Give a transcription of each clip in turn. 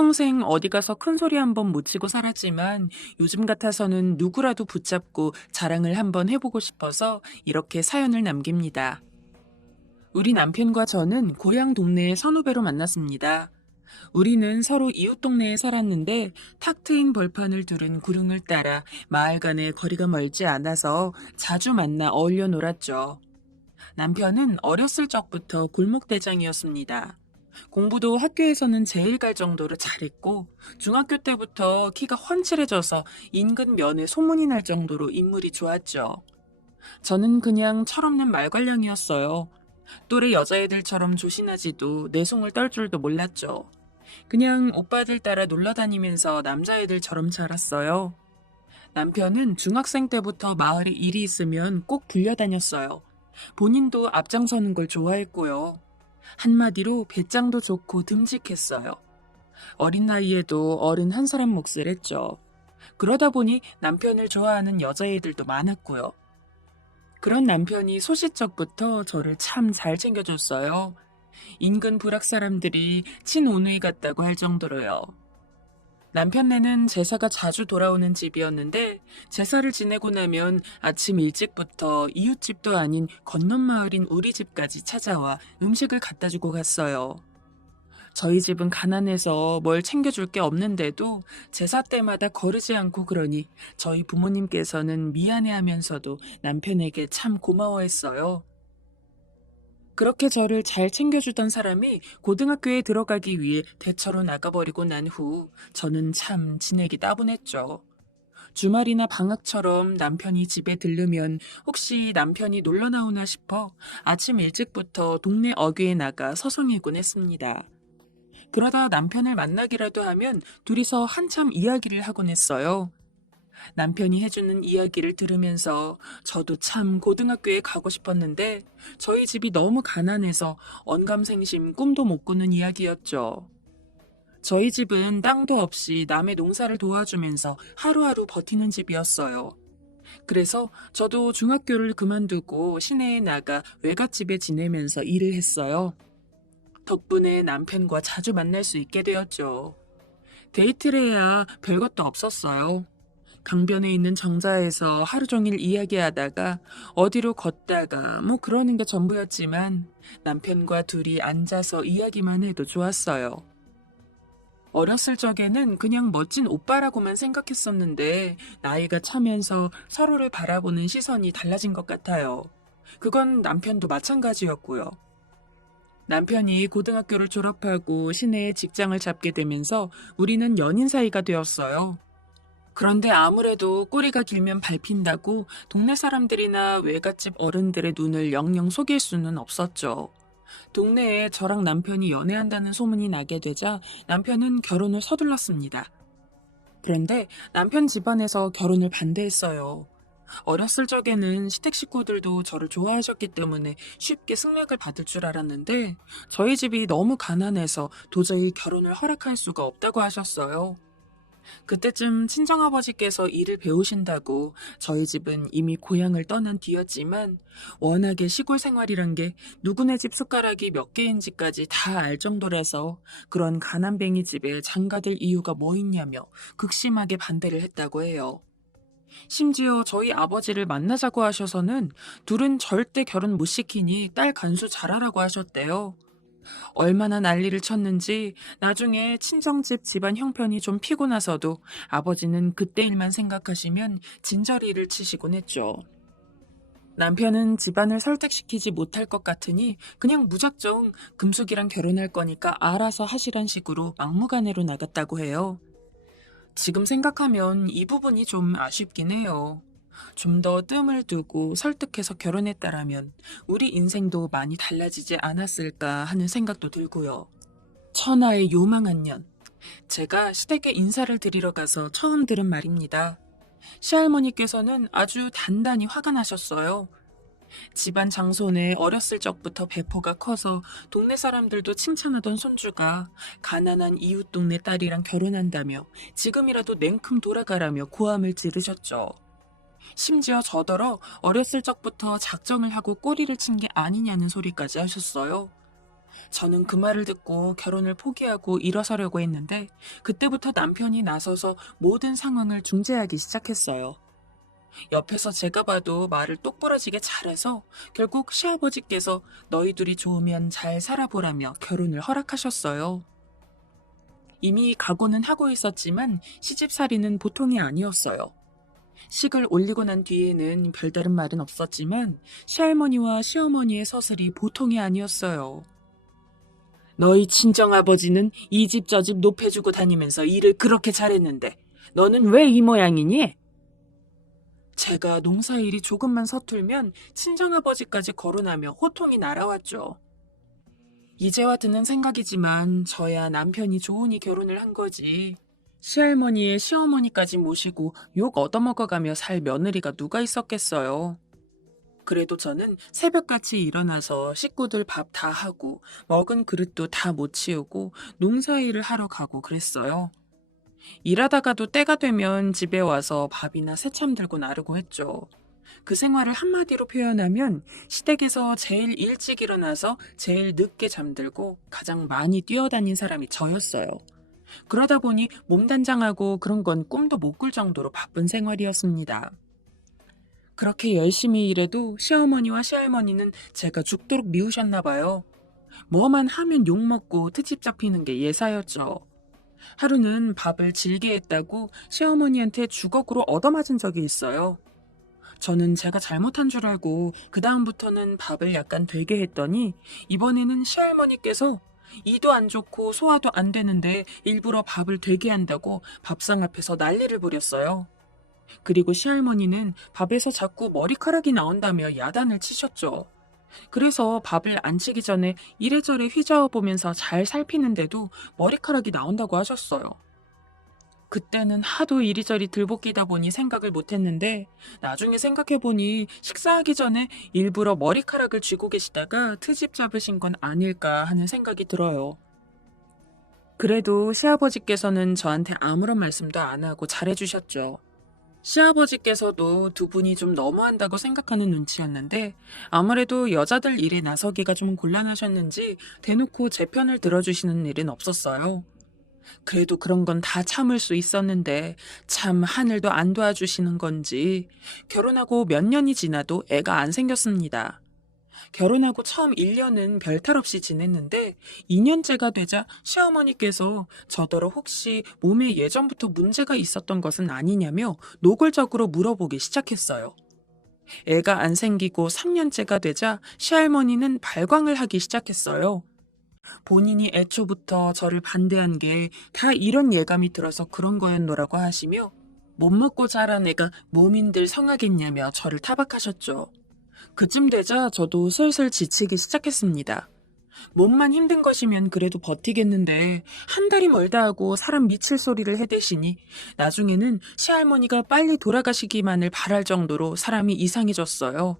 평생 어디 가서 큰 소리 한번 못 치고 살았지만 요즘 같아서는 누구라도 붙잡고 자랑을 한번 해보고 싶어서 이렇게 사연을 남깁니다. 우리 남편과 저는 고향 동네의 선후배로 만났습니다. 우리는 서로 이웃 동네에 살았는데 탁 트인 벌판을 두른 구릉을 따라 마을 간의 거리가 멀지 않아서 자주 만나 어울려 놀았죠. 남편은 어렸을 적부터 골목대장이었습니다. 공부도 학교에서는 제일 갈 정도로 잘했고 중학교 때부터 키가 훤칠해져서 인근 면에 소문이 날 정도로 인물이 좋았죠. 저는 그냥 철없는 말괄량이었어요. 또래 여자애들처럼 조신하지도 내숭을 떨 줄도 몰랐죠. 그냥 오빠들 따라 놀러 다니면서 남자애들처럼 자랐어요. 남편은 중학생 때부터 마을에 일이 있으면 꼭 불려다녔어요. 본인도 앞장서는 걸 좋아했고요. 한마디로 배짱도 좋고 듬직했어요. 어린 나이에도 어른 한 사람 몫을 했죠. 그러다 보니 남편을 좋아하는 여자애들도 많았고요. 그런 남편이 소시적부터 저를 참 잘 챙겨줬어요. 인근 부락 사람들이 친오누이 같다고 할 정도로요. 남편네는 제사가 자주 돌아오는 집이었는데 제사를 지내고 나면 아침 일찍부터 이웃집도 아닌 건넌 마을인 우리 집까지 찾아와 음식을 갖다 주고 갔어요. 저희 집은 가난해서 뭘 챙겨줄 게 없는데도 제사 때마다 거르지 않고 그러니 저희 부모님께서는 미안해하면서도 남편에게 참 고마워했어요. 그렇게 저를 잘 챙겨주던 사람이 고등학교에 들어가기 위해 대처로 나가버리고 난 후 저는 참 지내기 따분했죠. 주말이나 방학처럼 남편이 집에 들르면 혹시 남편이 놀러 나오나 싶어 아침 일찍부터 동네 어귀에 나가 서성이곤 했습니다. 그러다 남편을 만나기라도 하면 둘이서 한참 이야기를 하곤 했어요. 남편이 해주는 이야기를 들으면서 저도 참 고등학교에 가고 싶었는데 저희 집이 너무 가난해서 언감생심 꿈도 못 꾸는 이야기였죠. 저희 집은 땅도 없이 남의 농사를 도와주면서 하루하루 버티는 집이었어요. 그래서 저도 중학교를 그만두고 시내에 나가 외갓집에 지내면서 일을 했어요. 덕분에 남편과 자주 만날 수 있게 되었죠. 데이트를 해야 별것도 없었어요. 강변에 있는 정자에서 하루 종일 이야기하다가 어디로 걷다가 뭐 그러는 게 전부였지만 남편과 둘이 앉아서 이야기만 해도 좋았어요. 어렸을 적에는 그냥 멋진 오빠라고만 생각했었는데 나이가 차면서 서로를 바라보는 시선이 달라진 것 같아요. 그건 남편도 마찬가지였고요. 남편이 고등학교를 졸업하고 시내에 직장을 잡게 되면서 우리는 연인 사이가 되었어요. 그런데 아무래도 꼬리가 길면 밟힌다고 동네 사람들이나 외갓집 어른들의 눈을 영영 속일 수는 없었죠. 동네에 저랑 남편이 연애한다는 소문이 나게 되자 남편은 결혼을 서둘렀습니다. 그런데 남편 집안에서 결혼을 반대했어요. 어렸을 적에는 시댁 식구들도 저를 좋아하셨기 때문에 쉽게 승낙을 받을 줄 알았는데 저희 집이 너무 가난해서 도저히 결혼을 허락할 수가 없다고 하셨어요. 그때쯤 친정아버지께서 일을 배우신다고 저희 집은 이미 고향을 떠난 뒤였지만 워낙에 시골 생활이란 게 누구네 집 숟가락이 몇 개인지까지 다 알 정도라서 그런 가난뱅이 집에 장가들 이유가 뭐 있냐며 극심하게 반대를 했다고 해요. 심지어 저희 아버지를 만나자고 하셔서는 둘은 절대 결혼 못 시키니 딸 간수 잘하라고 하셨대요. 얼마나 난리를 쳤는지 나중에 친정집 집안 형편이 좀 피곤해서도 아버지는 그때 일만 생각하시면 진저리를 치시곤 했죠. 남편은 집안을 설득시키지 못할 것 같으니 그냥 무작정 금숙이랑 결혼할 거니까 알아서 하시란 식으로 막무가내로 나갔다고 해요. 지금 생각하면 이 부분이 좀 아쉽긴 해요. 좀 더 뜸을 두고 설득해서 결혼했다라면 우리 인생도 많이 달라지지 않았을까 하는 생각도 들고요. 천하의 요망한 년. 제가 시댁에 인사를 드리러 가서 처음 들은 말입니다. 시할머니께서는 아주 단단히 화가 나셨어요. 집안 장손에 어렸을 적부터 배포가 커서 동네 사람들도 칭찬하던 손주가 가난한 이웃 동네 딸이랑 결혼한다며 지금이라도 냉큼 돌아가라며 고함을 지르셨죠. 심지어 저더러 어렸을 적부터 작정을 하고 꼬리를 친 게 아니냐는 소리까지 하셨어요. 저는 그 말을 듣고 결혼을 포기하고 일어서려고 했는데 그때부터 남편이 나서서 모든 상황을 중재하기 시작했어요. 옆에서 제가 봐도 말을 똑부러지게 잘해서 결국 시아버지께서 너희 둘이 좋으면 잘 살아보라며 결혼을 허락하셨어요. 이미 각오는 하고 있었지만 시집살이는 보통이 아니었어요. 식을 올리고 난 뒤에는 별다른 말은 없었지만 시할머니와 시어머니의 서슬이 보통이 아니었어요. 너희 친정아버지는 이 집 저 집 높여주고 다니면서 일을 그렇게 잘했는데 너는 왜 이 모양이니? 제가 농사일이 조금만 서툴면 친정아버지까지 거론하며 호통이 날아왔죠. 이제와 드는 생각이지만 저야 남편이 좋으니 결혼을 한 거지. 시할머니의 시어머니까지 모시고 욕 얻어먹어가며 살 며느리가 누가 있었겠어요. 그래도 저는 새벽같이 일어나서 식구들 밥 다 하고 먹은 그릇도 다 못 치우고 농사일을 하러 가고 그랬어요. 일하다가도 때가 되면 집에 와서 밥이나 새참 들고 나르고 했죠. 그 생활을 한마디로 표현하면 시댁에서 제일 일찍 일어나서 제일 늦게 잠들고 가장 많이 뛰어다닌 사람이 저였어요. 그러다 보니 몸단장하고 그런 건 꿈도 못 꿀 정도로 바쁜 생활이었습니다. 그렇게 열심히 일해도 시어머니와 시할머니는 제가 죽도록 미우셨나 봐요. 뭐만 하면 욕먹고 트집 잡히는 게 예사였죠. 하루는 밥을 질게 했다고 시어머니한테 주걱으로 얻어맞은 적이 있어요. 저는 제가 잘못한 줄 알고 그 다음부터는 밥을 약간 되게 했더니 이번에는 시할머니께서 이도 안 좋고 소화도 안 되는데 일부러 밥을 되게 한다고 밥상 앞에서 난리를 부렸어요. 그리고 시할머니는 밥에서 자꾸 머리카락이 나온다며 야단을 치셨죠. 그래서 밥을 안 치기 전에 이래저래 휘저어 보면서 잘 살피는데도 머리카락이 나온다고 하셨어요. 그때는 하도 이리저리 들볶이다 보니 생각을 못했는데 나중에 생각해보니 식사하기 전에 일부러 머리카락을 쥐고 계시다가 트집 잡으신 건 아닐까 하는 생각이 들어요. 그래도 시아버지께서는 저한테 아무런 말씀도 안 하고 잘해주셨죠. 시아버지께서도 두 분이 좀 너무한다고 생각하는 눈치였는데 아무래도 여자들 일에 나서기가 좀 곤란하셨는지 대놓고 제 편을 들어주시는 일은 없었어요. 그래도 그런 건 다 참을 수 있었는데 참 하늘도 안 도와주시는 건지 결혼하고 몇 년이 지나도 애가 안 생겼습니다. 결혼하고 처음 1년은 별탈 없이 지냈는데 2년째가 되자 시어머니께서 저더러 혹시 몸에 예전부터 문제가 있었던 것은 아니냐며 노골적으로 물어보기 시작했어요. 애가 안 생기고 3년째가 되자 시할머니는 발광을 하기 시작했어요. 본인이 애초부터 저를 반대한 게 다 이런 예감이 들어서 그런 거였노라고 하시며 못 먹고 자란 애가 몸인들 성하겠냐며 저를 타박하셨죠. 그쯤 되자 저도 슬슬 지치기 시작했습니다. 몸만 힘든 것이면 그래도 버티겠는데 한 달이 멀다 하고 사람 미칠 소리를 해대시니 나중에는 시할머니가 빨리 돌아가시기만을 바랄 정도로 사람이 이상해졌어요.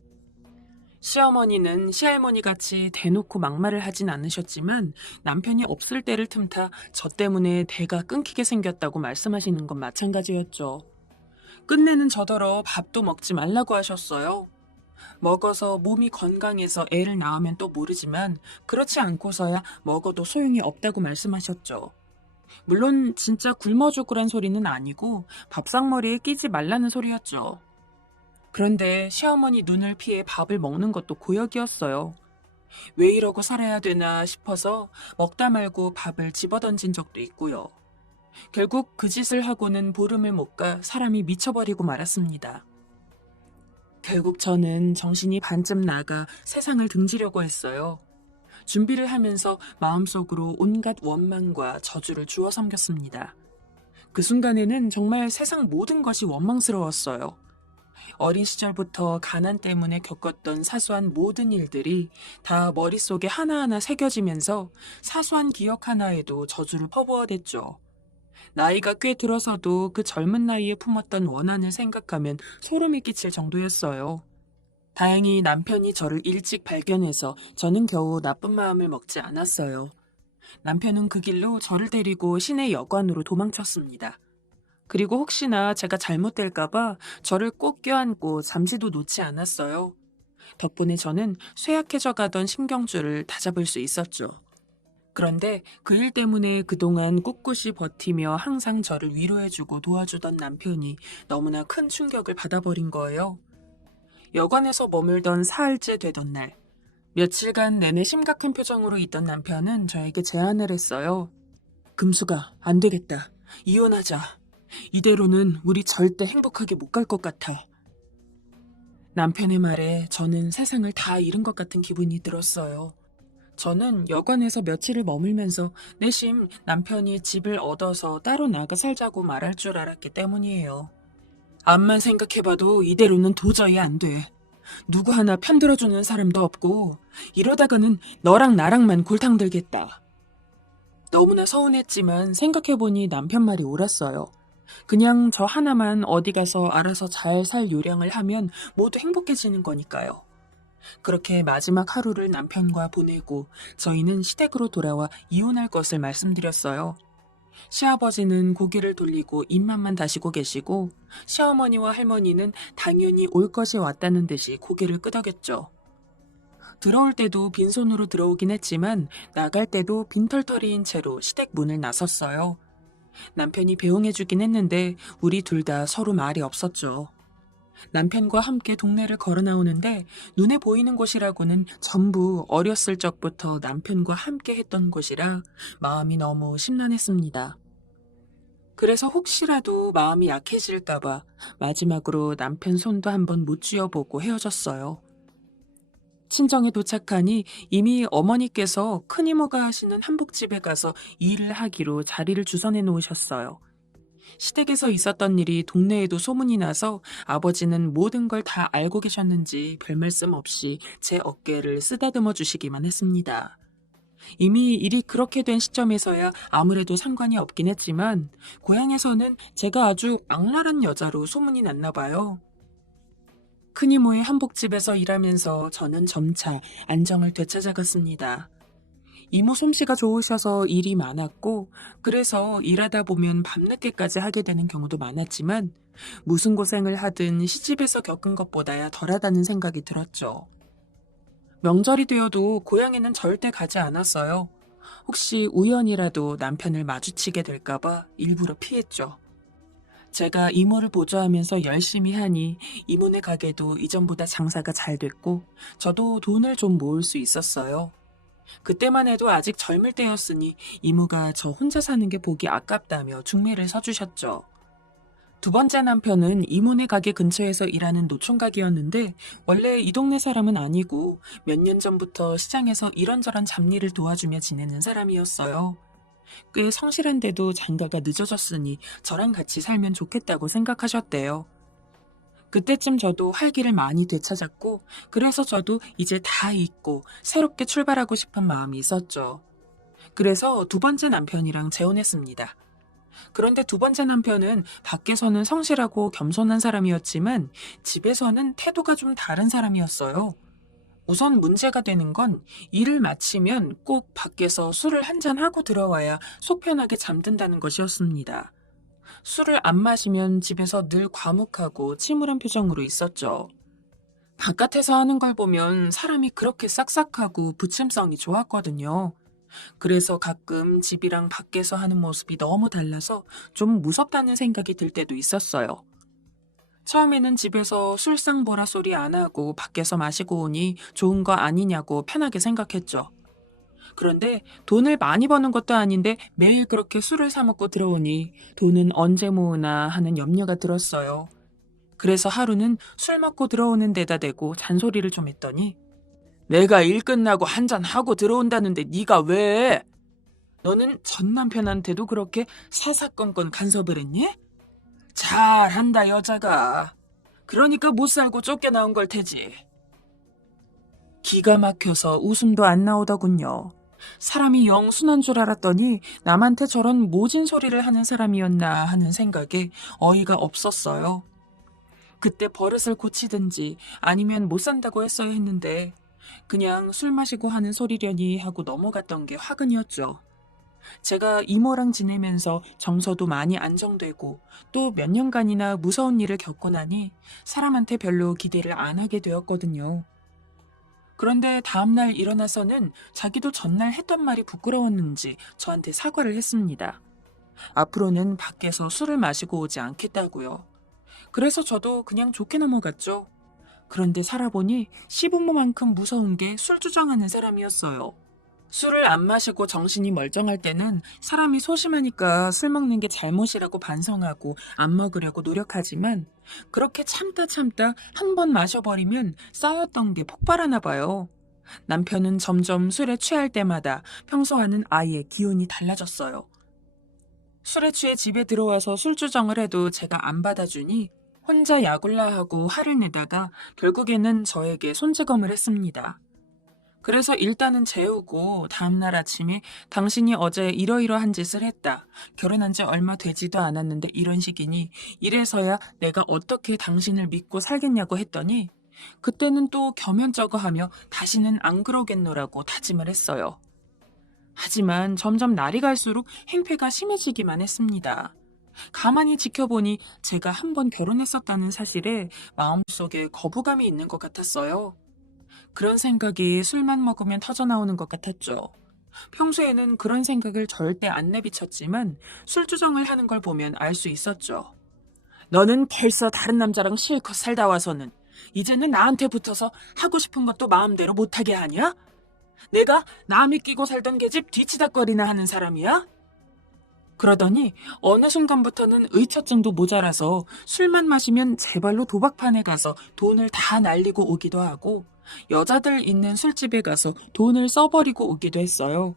시어머니는 시할머니 같이 대놓고 막말을 하진 않으셨지만 남편이 없을 때를 틈타 저 때문에 대가 끊기게 생겼다고 말씀하시는 건 마찬가지였죠. 끝내는 저더러 밥도 먹지 말라고 하셨어요. 먹어서 몸이 건강해서 애를 낳으면 또 모르지만 그렇지 않고서야 먹어도 소용이 없다고 말씀하셨죠. 물론 진짜 굶어 죽으란 소리는 아니고 밥상머리에 끼지 말라는 소리였죠. 그런데 시어머니 눈을 피해 밥을 먹는 것도 고역이었어요. 왜 이러고 살아야 되나 싶어서 먹다 말고 밥을 집어던진 적도 있고요. 결국 그 짓을 하고는 보름을 못 가 사람이 미쳐버리고 말았습니다. 결국 저는 정신이 반쯤 나가 세상을 등지려고 했어요. 준비를 하면서 마음속으로 온갖 원망과 저주를 주워 삼겼습니다. 그 순간에는 정말 세상 모든 것이 원망스러웠어요. 어린 시절부터 가난 때문에 겪었던 사소한 모든 일들이 다 머릿속에 하나하나 새겨지면서 사소한 기억 하나에도 저주를 퍼부어댔죠. 나이가 꽤 들어서도 그 젊은 나이에 품었던 원한을 생각하면 소름이 끼칠 정도였어요. 다행히 남편이 저를 일찍 발견해서 저는 겨우 나쁜 마음을 먹지 않았어요. 남편은 그 길로 저를 데리고 시내 여관으로 도망쳤습니다. 그리고 혹시나 제가 잘못될까봐 저를 꼭 껴안고 잠시도 놓지 않았어요. 덕분에 저는 쇠약해져 가던 신경줄을 다잡을 수 있었죠. 그런데 그 일 때문에 그동안 꿋꿋이 버티며 항상 저를 위로해주고 도와주던 남편이 너무나 큰 충격을 받아버린 거예요. 여관에서 머물던 사흘째 되던 날, 며칠간 내내 심각한 표정으로 있던 남편은 저에게 제안을 했어요. 금수가, 안 되겠다. 이혼하자. 이대로는 우리 절대 행복하게 못 갈 것 같아. 남편의 말에 저는 세상을 다 잃은 것 같은 기분이 들었어요. 저는 여관에서 며칠을 머물면서 내심 남편이 집을 얻어서 따로 나가 살자고 말할 줄 알았기 때문이에요. 암만 생각해봐도 이대로는 도저히 안 돼. 누구 하나 편들어주는 사람도 없고 이러다가는 너랑 나랑만 골탕 들겠다. 너무나 서운했지만 생각해보니 남편 말이 옳았어요. 그냥 저 하나만 어디 가서 알아서 잘 살 요량을 하면 모두 행복해지는 거니까요. 그렇게 마지막 하루를 남편과 보내고 저희는 시댁으로 돌아와 이혼할 것을 말씀드렸어요. 시아버지는 고개를 돌리고 입맛만 다시고 계시고 시어머니와 할머니는 당연히 올 것이 왔다는 듯이 고개를 끄덕였죠. 들어올 때도 빈손으로 들어오긴 했지만 나갈 때도 빈털터리인 채로 시댁 문을 나섰어요. 남편이 배웅해주긴 했는데 우리 둘 다 서로 말이 없었죠. 남편과 함께 동네를 걸어 나오는데 눈에 보이는 곳이라고는 전부 어렸을 적부터 남편과 함께 했던 곳이라 마음이 너무 심란했습니다. 그래서 혹시라도 마음이 약해질까봐 마지막으로 남편 손도 한번 못 쥐어보고 헤어졌어요. 친정에 도착하니 이미 어머니께서 큰이모가 하시는 한복집에 가서 일을 하기로 자리를 주선해 놓으셨어요. 시댁에서 있었던 일이 동네에도 소문이 나서 아버지는 모든 걸 다 알고 계셨는지 별 말씀 없이 제 어깨를 쓰다듬어 주시기만 했습니다. 이미 일이 그렇게 된 시점에서야 아무래도 상관이 없긴 했지만 고향에서는 제가 아주 악랄한 여자로 소문이 났나 봐요. 큰이모의 한복집에서 일하면서 저는 점차 안정을 되찾아갔습니다. 이모 솜씨가 좋으셔서 일이 많았고 그래서 일하다 보면 밤늦게까지 하게 되는 경우도 많았지만 무슨 고생을 하든 시집에서 겪은 것보다야 덜하다는 생각이 들었죠. 명절이 되어도 고향에는 절대 가지 않았어요. 혹시 우연이라도 남편을 마주치게 될까봐 일부러 피했죠. 제가 이모를 보조하면서 열심히 하니 이모네 가게도 이전보다 장사가 잘 됐고 저도 돈을 좀 모을 수 있었어요. 그때만 해도 아직 젊을 때였으니 이모가 저 혼자 사는 게 보기 아깝다며 중매를 서주셨죠. 두 번째 남편은 이모네 가게 근처에서 일하는 노총각이었는데 원래 이 동네 사람은 아니고 몇 년 전부터 시장에서 이런저런 잡일을 도와주며 지내는 사람이었어요. 꽤 성실한데도 장가가 늦어졌으니 저랑 같이 살면 좋겠다고 생각하셨대요. 그때쯤 저도 활기를 많이 되찾았고 그래서 저도 이제 다 잊고 새롭게 출발하고 싶은 마음이 있었죠. 그래서 두 번째 남편이랑 재혼했습니다. 그런데 두 번째 남편은 밖에서는 성실하고 겸손한 사람이었지만 집에서는 태도가 좀 다른 사람이었어요. 우선 문제가 되는 건 일을 마치면 꼭 밖에서 술을 한잔 하고 들어와야 속 편하게 잠든다는 것이었습니다. 술을 안 마시면 집에서 늘 과묵하고 침울한 표정으로 있었죠. 바깥에서 하는 걸 보면 사람이 그렇게 싹싹하고 부침성이 좋았거든요. 그래서 가끔 집이랑 밖에서 하는 모습이 너무 달라서 좀 무섭다는 생각이 들 때도 있었어요. 처음에는 집에서 술상보라 소리 안 하고 밖에서 마시고 오니 좋은 거 아니냐고 편하게 생각했죠. 그런데 돈을 많이 버는 것도 아닌데 매일 그렇게 술을 사 먹고 들어오니 돈은 언제 모으나 하는 염려가 들었어요. 그래서 하루는 술 먹고 들어오는 데다 대고 잔소리를 좀 했더니 내가 일 끝나고 한잔 하고 들어온다는데 네가 왜? 너는 전 남편한테도 그렇게 사사건건 간섭을 했니? 잘한다 여자가. 그러니까 못 살고 쫓겨나온 걸 테지. 기가 막혀서 웃음도 안 나오더군요. 사람이 영 순한 줄 알았더니 남한테 저런 모진 소리를 하는 사람이었나 하는 생각에 어이가 없었어요. 그때 버릇을 고치든지 아니면 못 산다고 했어야 했는데 그냥 술 마시고 하는 소리려니 하고 넘어갔던 게 화근이었죠. 제가 이모랑 지내면서 정서도 많이 안정되고 또 몇 년간이나 무서운 일을 겪고 나니 사람한테 별로 기대를 안 하게 되었거든요. 그런데 다음날 일어나서는 자기도 전날 했던 말이 부끄러웠는지 저한테 사과를 했습니다. 앞으로는 밖에서 술을 마시고 오지 않겠다고요. 그래서 저도 그냥 좋게 넘어갔죠. 그런데 살아보니 시부모만큼 무서운 게 술 주정하는 사람이었어요. 술을 안 마시고 정신이 멀쩡할 때는 사람이 소심하니까 술 먹는 게 잘못이라고 반성하고 안 먹으려고 노력하지만 그렇게 참다 한 번 마셔버리면 쌓였던 게 폭발하나 봐요. 남편은 점점 술에 취할 때마다 평소와는 아예 기운이 달라졌어요. 술에 취해 집에 들어와서 술주정을 해도 제가 안 받아주니 혼자 약올라하고 화를 내다가 결국에는 저에게 손찌검을 했습니다. 그래서 일단은 재우고 다음날 아침에 당신이 어제 이러이러한 짓을 했다. 결혼한 지 얼마 되지도 않았는데 이런 식이니 이래서야 내가 어떻게 당신을 믿고 살겠냐고 했더니 그때는 또 겸연쩍어하며 다시는 안 그러겠노라고 다짐을 했어요. 하지만 점점 날이 갈수록 행패가 심해지기만 했습니다. 가만히 지켜보니 제가 한 번 결혼했었다는 사실에 마음속에 거부감이 있는 것 같았어요. 그런 생각이 술만 먹으면 터져나오는 것 같았죠. 평소에는 그런 생각을 절대 안 내비쳤지만 술주정을 하는 걸 보면 알 수 있었죠. 너는 벌써 다른 남자랑 실컷 살다 와서는 이제는 나한테 붙어서 하고 싶은 것도 마음대로 못하게 하냐? 내가 남이 끼고 살던 계집 뒤치다꺼리나 하는 사람이야? 그러더니 어느 순간부터는 의처증도 모자라서 술만 마시면 제 발로 도박판에 가서 돈을 다 날리고 오기도 하고 여자들 있는 술집에 가서 돈을 써버리고 오기도 했어요.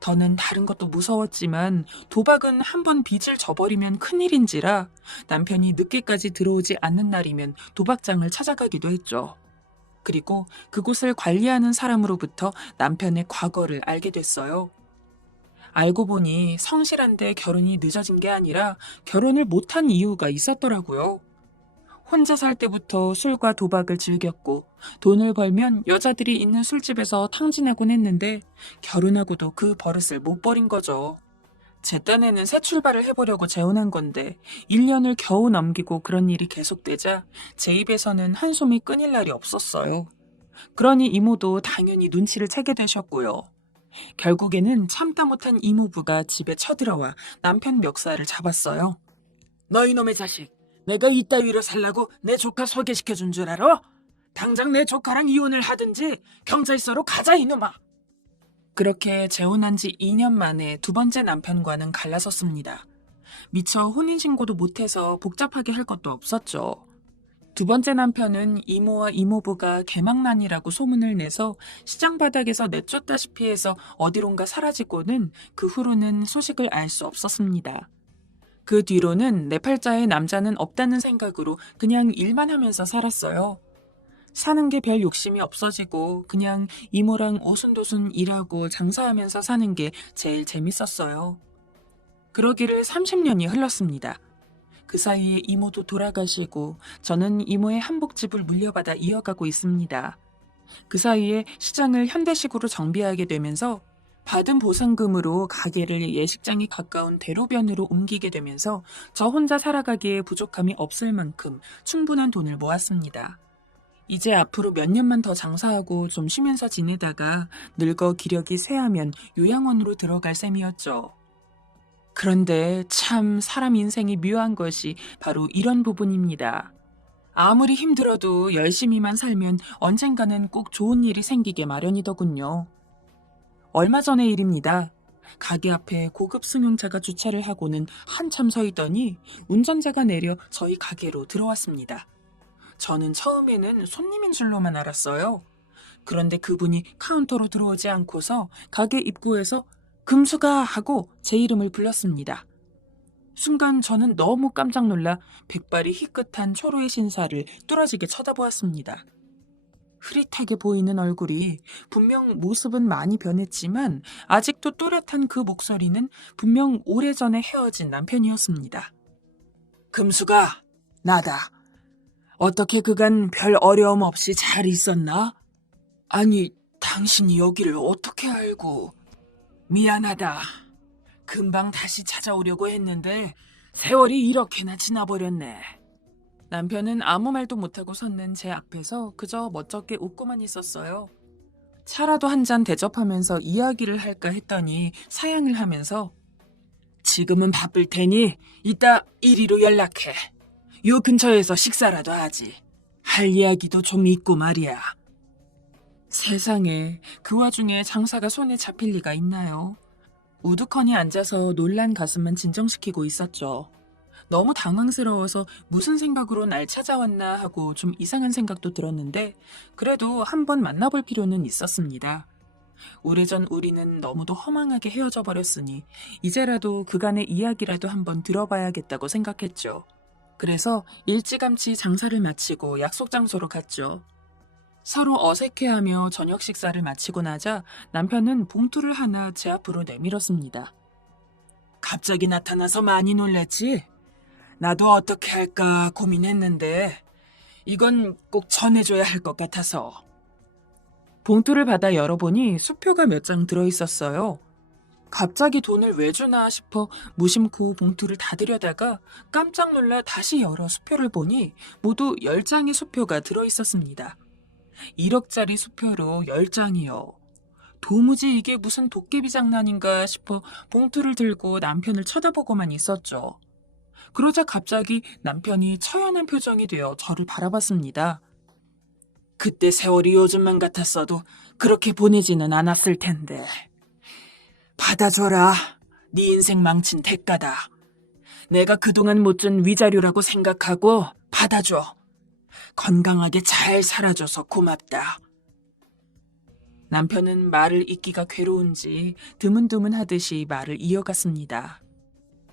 더는 다른 것도 무서웠지만 도박은 한번 빚을 져버리면 큰일인지라 남편이 늦게까지 들어오지 않는 날이면 도박장을 찾아가기도 했죠. 그리고 그곳을 관리하는 사람으로부터 남편의 과거를 알게 됐어요. 알고 보니 성실한데 결혼이 늦어진 게 아니라 결혼을 못한 이유가 있었더라고요. 혼자 살 때부터 술과 도박을 즐겼고 돈을 벌면 여자들이 있는 술집에서 탕진하곤 했는데 결혼하고도 그 버릇을 못 버린 거죠. 제 딴에는 새 출발을 해보려고 재혼한 건데 1년을 겨우 넘기고 그런 일이 계속되자 제 입에서는 한숨이 끊일 날이 없었어요. 그러니 이모도 당연히 눈치를 채게 되셨고요. 결국에는 참다 못한 이모부가 집에 쳐들어와 남편 멱살을 잡았어요. 너 이놈의 자식, 내가 이따위로 살라고 내 조카 소개시켜준 줄 알아? 당장 내 조카랑 이혼을 하든지 경찰서로 가자 이놈아. 그렇게 재혼한 지 2년 만에 두 번째 남편과는 갈라섰습니다. 미처 혼인신고도 못해서 복잡하게 할 것도 없었죠. 두 번째 남편은 이모와 이모부가 개망난이라고 소문을 내서 시장 바닥에서 내쫓다시피 해서 어디론가 사라지고는 그 후로는 소식을 알 수 없었습니다. 그 뒤로는 내 팔자에 남자는 없다는 생각으로 그냥 일만 하면서 살았어요. 사는 게 별 욕심이 없어지고 그냥 이모랑 오순도순 일하고 장사하면서 사는 게 제일 재밌었어요. 그러기를 30년이 흘렀습니다. 그 사이에 이모도 돌아가시고 저는 이모의 한복집을 물려받아 이어가고 있습니다. 그 사이에 시장을 현대식으로 정비하게 되면서 받은 보상금으로 가게를 예식장에 가까운 대로변으로 옮기게 되면서 저 혼자 살아가기에 부족함이 없을 만큼 충분한 돈을 모았습니다. 이제 앞으로 몇 년만 더 장사하고 좀 쉬면서 지내다가 늙어 기력이 쇠하면 요양원으로 들어갈 셈이었죠. 그런데 참 사람 인생이 묘한 것이 바로 이런 부분입니다. 아무리 힘들어도 열심히만 살면 언젠가는 꼭 좋은 일이 생기게 마련이더군요. 얼마 전의 일입니다. 가게 앞에 고급 승용차가 주차를 하고는 한참 서 있더니 운전자가 내려 저희 가게로 들어왔습니다. 저는 처음에는 손님인 줄로만 알았어요. 그런데 그분이 카운터로 들어오지 않고서 가게 입구에서 금수가 하고 제 이름을 불렀습니다. 순간 저는 너무 깜짝 놀라 백발이 희끗한 초로의 신사를 뚫어지게 쳐다보았습니다. 흐릿하게 보이는 얼굴이 분명 모습은 많이 변했지만 아직도 또렷한 그 목소리는 분명 오래전에 헤어진 남편이었습니다. 금수가, 나다. 어떻게 그간 별 어려움 없이 잘 있었나? 아니, 당신이 여기를 어떻게 알고... 미안하다. 금방 다시 찾아오려고 했는데 세월이 이렇게나 지나버렸네. 남편은 아무 말도 못하고 섰는 제 앞에서 그저 멋쩍게 웃고만 있었어요. 차라도 한 잔 대접하면서 이야기를 할까 했더니 사양을 하면서 지금은 바쁠 테니 이따 이리로 연락해. 요 근처에서 식사라도 하지. 할 이야기도 좀 있고 말이야. 세상에, 그 와중에 장사가 손에 잡힐 리가 있나요? 우두커니 앉아서 놀란 가슴만 진정시키고 있었죠. 너무 당황스러워서 무슨 생각으로 날 찾아왔나 하고 좀 이상한 생각도 들었는데 그래도 한번 만나볼 필요는 있었습니다. 오래전 우리는 너무도 허망하게 헤어져 버렸으니 이제라도 그간의 이야기라도 한번 들어봐야겠다고 생각했죠. 그래서 일찌감치 장사를 마치고 약속 장소로 갔죠. 서로 어색해하며 저녁 식사를 마치고 나자 남편은 봉투를 하나 제 앞으로 내밀었습니다. 갑자기 나타나서 많이 놀랐지? 나도 어떻게 할까 고민했는데 이건 꼭 전해줘야 할 것 같아서. 봉투를 받아 열어보니 수표가 몇 장 들어있었어요. 갑자기 돈을 왜 주나 싶어 무심코 봉투를 닫으려다가 깜짝 놀라 다시 열어 수표를 보니 모두 10장의 수표가 들어있었습니다. 1억짜리 수표로 10장이요. 도무지 이게 무슨 도깨비 장난인가 싶어 봉투를 들고 남편을 쳐다보고만 있었죠. 그러자 갑자기 남편이 처연한 표정이 되어 저를 바라봤습니다. 그때 세월이 요즘만 같았어도 그렇게 보내지는 않았을 텐데. 받아줘라. 네 인생 망친 대가다. 내가 그동안 못 준 위자료라고 생각하고 받아줘. 건강하게 잘 살아줘서 고맙다. 남편은 말을 잇기가 괴로운지 드문드문 하듯이 말을 이어갔습니다.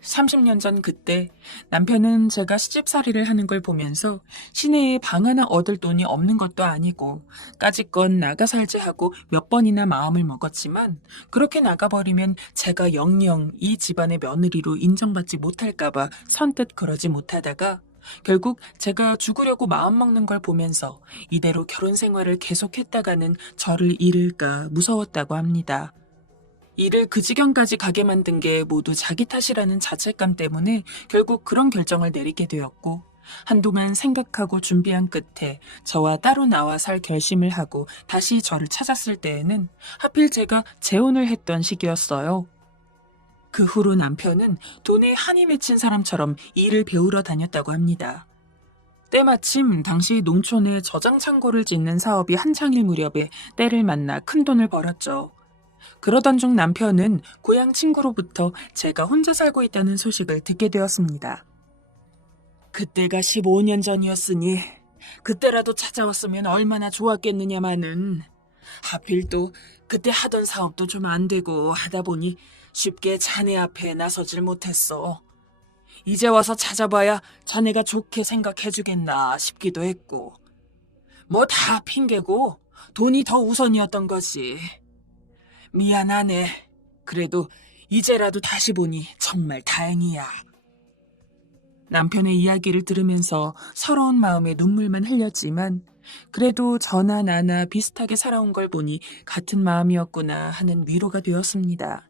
30년 전 그때 남편은 제가 시집살이를 하는 걸 보면서 시내에 방 하나 얻을 돈이 없는 것도 아니고 까짓것 나가 살지 하고 몇 번이나 마음을 먹었지만 그렇게 나가버리면 제가 영영 이 집안의 며느리로 인정받지 못할까봐 선뜻 그러지 못하다가 결국 제가 죽으려고 마음먹는 걸 보면서 이대로 결혼 생활을 계속했다가는 저를 잃을까 무서웠다고 합니다. 일을 그 지경까지 가게 만든 게 모두 자기 탓이라는 자책감 때문에 결국 그런 결정을 내리게 되었고 한동안 생각하고 준비한 끝에 저와 따로 나와 살 결심을 하고 다시 저를 찾았을 때에는 하필 제가 재혼을 했던 시기였어요. 그 후로 남편은 돈에 한이 맺힌 사람처럼 일을 배우러 다녔다고 합니다. 때마침 당시 농촌에 저장 창고를 짓는 사업이 한창일 무렵에 때를 만나 큰 돈을 벌었죠. 그러던 중 남편은 고향 친구로부터 제가 혼자 살고 있다는 소식을 듣게 되었습니다. 그때가 15년 전이었으니 그때라도 찾아왔으면 얼마나 좋았겠느냐마는 하필 또 그때 하던 사업도 좀 안 되고 하다 보니 쉽게 자네 앞에 나서질 못했어. 이제 와서 찾아봐야 자네가 좋게 생각해주겠나 싶기도 했고 뭐 다 핑계고 돈이 더 우선이었던 거지. 미안하네. 그래도 이제라도 다시 보니 정말 다행이야. 남편의 이야기를 들으면서 서러운 마음에 눈물만 흘렸지만 그래도 저나 나나 비슷하게 살아온 걸 보니 같은 마음이었구나 하는 위로가 되었습니다.